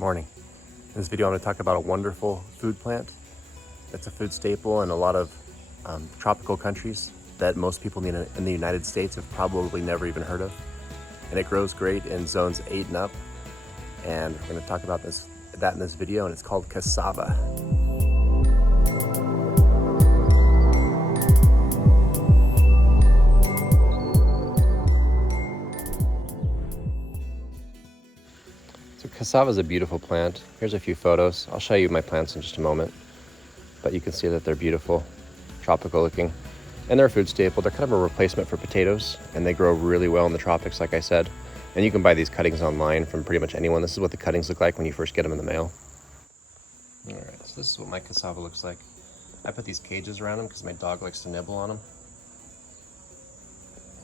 Morning. In this video I'm going to talk about a wonderful food plant. It's a food staple in a lot of tropical countries that most people in the United States have probably never even heard of. And it grows great in zones 8 and up. And we're going to talk about that in this video, and it's called cassava. So cassava is a beautiful plant. Here's a few photos. I'll show you my plants in just a moment. But you can see that they're beautiful, tropical looking. And they're a food staple. They're kind of a replacement for potatoes, and they grow really well in the tropics, like I said. And you can buy these cuttings online from pretty much anyone. This is what the cuttings look like when you first get them in the mail. All right, so this is what my cassava looks like. I put these cages around them because my dog likes to nibble on them.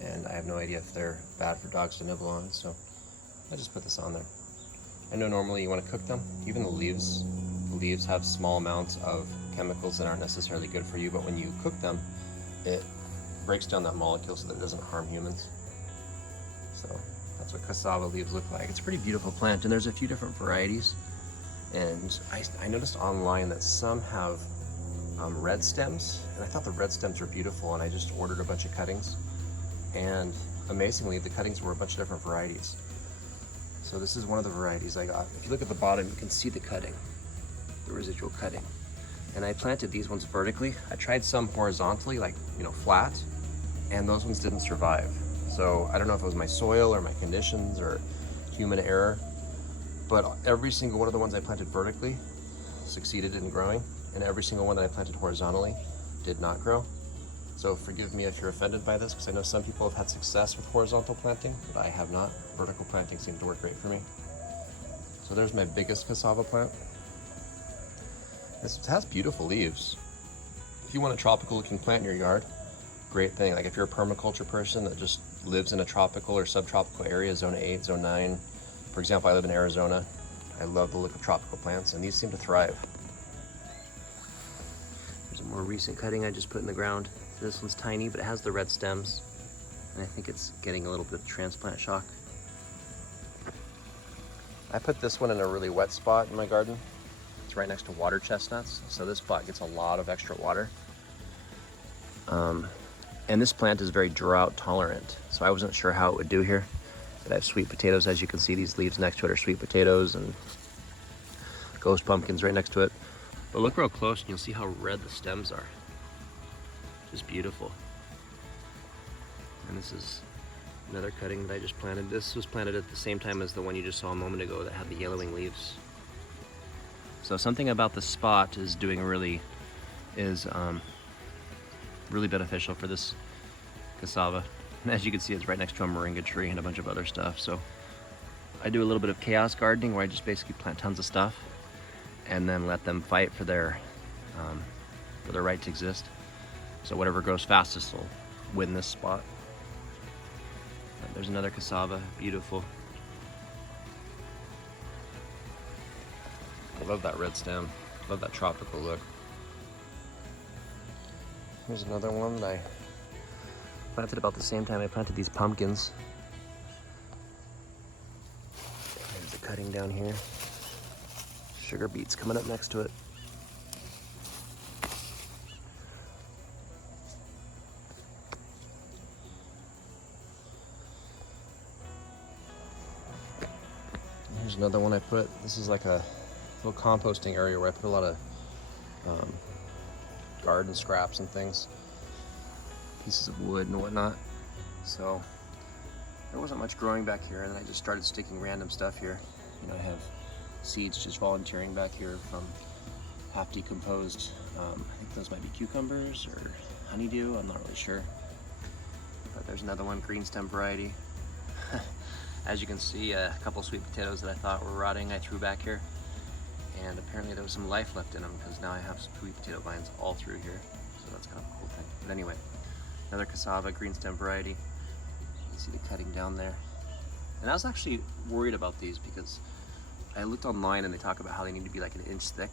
And I have no idea if they're bad for dogs to nibble on, so I just put this on there. I know normally you want to cook them. Even the leaves have small amounts of chemicals that aren't necessarily good for you, but when you cook them, it breaks down that molecule so that it doesn't harm humans. So that's what cassava leaves look like. It's a pretty beautiful plant, and there's a few different varieties. And I noticed online that some have red stems, and I thought the red stems were beautiful, and I just ordered a bunch of cuttings. And amazingly, the cuttings were a bunch of different varieties. So this is one of the varieties I got. If you look at the bottom, you can see the cutting, the residual cutting. And I planted these ones vertically. I tried some horizontally, like, flat, and those ones didn't survive. So I don't know if it was my soil or my conditions or human error, but every single one of the ones I planted vertically succeeded in growing, and every single one that I planted horizontally did not grow. So forgive me if you're offended by this, because I know some people have had success with horizontal planting, but I have not. Vertical planting seemed to work great for me. So there's my biggest cassava plant. This has beautiful leaves. If you want a tropical looking plant in your yard, great thing. Like if you're a permaculture person that just lives in a tropical or subtropical area, zone 8, zone 9. For example, I live in Arizona. I love the look of tropical plants, and these seem to thrive. There's a more recent cutting I just put in the ground. This one's tiny, but it has the red stems, and I think it's getting a little bit of transplant shock. I put this one in a really wet spot in my garden. It's right next to water chestnuts, so this spot gets a lot of extra water. And this plant is very drought tolerant, so I wasn't sure how it would do here. But I have sweet potatoes. As you can see, these leaves next to it are sweet potatoes, and ghost pumpkins right next to it. But look real close and you'll see how red the stems are. Just beautiful. And this is another cutting that I just planted. This was planted at the same time as the one you just saw a moment ago that had the yellowing leaves. So something about the spot is really beneficial for this cassava. And as you can see, it's right next to a moringa tree and a bunch of other stuff. So I do a little bit of chaos gardening where I just basically plant tons of stuff and then let them fight for their right to exist. So whatever grows fastest will win this spot. There's another cassava, beautiful. I love that red stem, love that tropical look. Here's another one that I planted about the same time I planted these pumpkins. There's a cutting down here. Sugar beets coming up next to it. Here's another one I put. This is like a little composting area where I put a lot of garden scraps and things, pieces of wood and whatnot. So there wasn't much growing back here, and then I just started sticking random stuff here. I have seeds just volunteering back here from half decomposed. I think those might be cucumbers or honeydew. I'm not really sure. But there's another one, green stem variety. As you can see, a couple sweet potatoes that I thought were rotting I threw back here, and apparently there was some life left in them, because now I have sweet potato vines all through here, so that's kind of a cool thing. But anyway, another cassava, green stem variety. You can see the cutting down there. And I was actually worried about these because I looked online and they talk about how they need to be like an inch thick,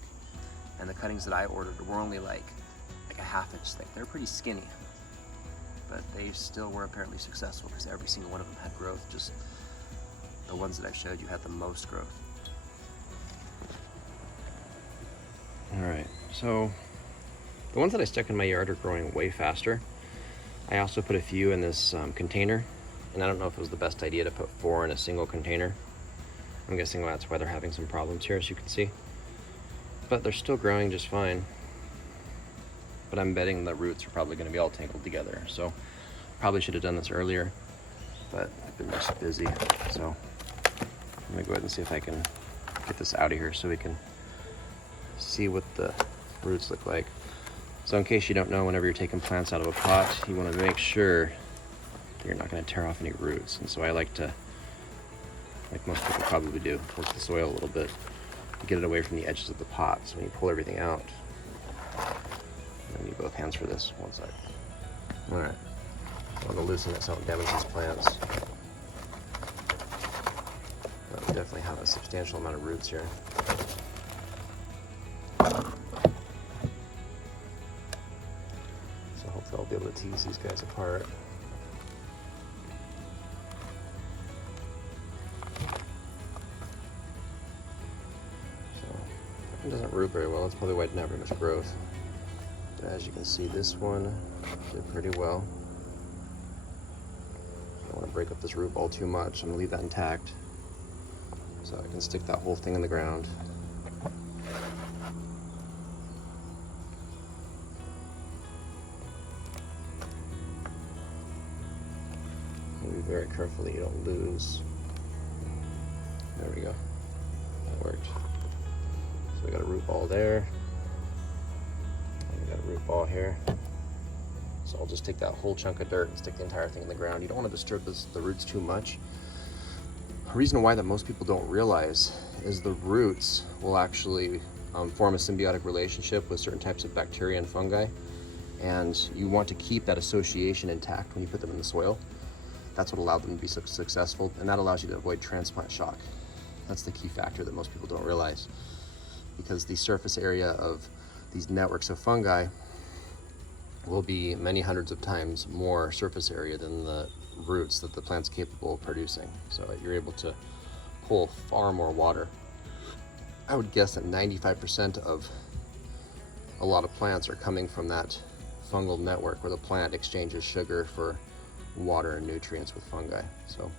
and the cuttings that I ordered were only like a ½ inch thick. They're pretty skinny, but they still were apparently successful because every single one of them had growth. Just the ones that I showed you had the most growth. All right, so the ones that I stuck in my yard are growing way faster. I also put a few in this container, and I don't know if it was the best idea to put 4 in a single container. I'm guessing that's why they're having some problems here, as you can see. But they're still growing just fine. But I'm betting the roots are probably going to be all tangled together. So probably should have done this earlier, but I've been just busy. So I'm gonna go ahead and see if I can get this out of here so we can see what the roots look like. So in case you don't know, whenever you're taking plants out of a pot, you want to make sure you're not going to tear off any roots. And so I like to, like most people probably do, work the soil a little bit to get it away from the edges of the pot. So when you pull everything out, I need both hands for this. One sec. All right. I want to loosen it so I don't damage these plants. But we definitely have a substantial amount of roots here. So hopefully I'll be able to tease these guys apart. It doesn't root very well. That's probably why it didn't have very much growth. But as you can see, this one did pretty well. I don't want to break up this root ball too much. I'm going to leave that intact so I can stick that whole thing in the ground. Be very careful that you don't lose. There we go. That worked. So we got a root ball there. And we got a root ball here. So I'll just take that whole chunk of dirt and stick the entire thing in the ground. You don't want to disturb the roots too much. A reason why that most people don't realize is the roots will actually form a symbiotic relationship with certain types of bacteria and fungi. And you want to keep that association intact when you put them in the soil. That's what allowed them to be so successful, and that allows you to avoid transplant shock. That's the key factor that most people don't realize, because the surface area of these networks of fungi will be many hundreds of times more surface area than the roots that the plant's capable of producing. So you're able to pull far more water. I would guess that 95% of a lot of plants are coming from that fungal network where the plant exchanges sugar for water and nutrients with fungi. So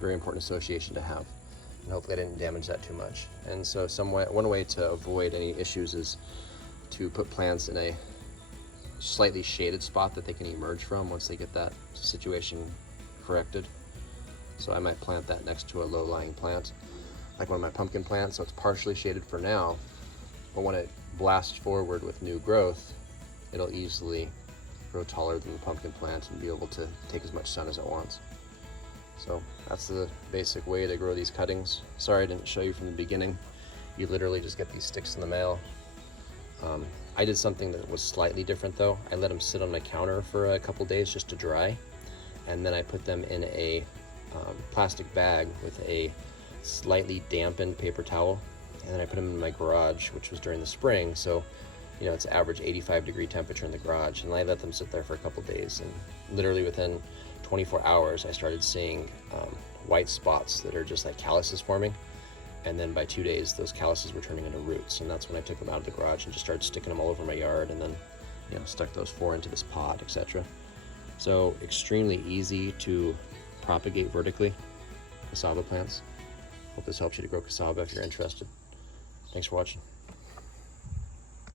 very important association to have, and hopefully I didn't damage that too much. And so one way to avoid any issues is to put plants in a slightly shaded spot that they can emerge from once they get that situation corrected. So I might plant that next to a low-lying plant, like one of my pumpkin plants, so it's partially shaded for now, but when it blasts forward with new growth, it'll easily grow taller than the pumpkin plant and be able to take as much sun as it wants. So that's the basic way to grow these cuttings. Sorry I didn't show you from the beginning. You literally just get these sticks in the mail. I did something that was slightly different though. I let them sit on my counter for a couple days just to dry, and then I put them in a plastic bag with a slightly dampened paper towel, and then I put them in my garage, which was during the spring, so you know, it's average 85-degree temperature in the garage, and I let them sit there for a couple days, and literally within 24 hours I started seeing white spots that are just like calluses forming, and then by 2 days those calluses were turning into roots, and that's when I took them out of the garage and just started sticking them all over my yard, and then stuck those 4 into this pot, etc. So extremely easy to propagate vertically cassava plants. Hope this helps you to grow cassava if you're interested. Thanks for watching.